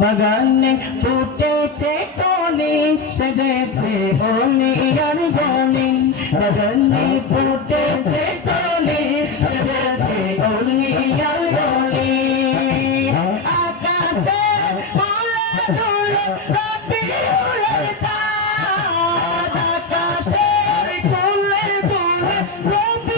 বাগানে ফুটেছে কলি সেজেছে হলি আর গলি বাগানে ফুটেছে কলি সেজেছে হলি আর আকাশে আকাশে রবি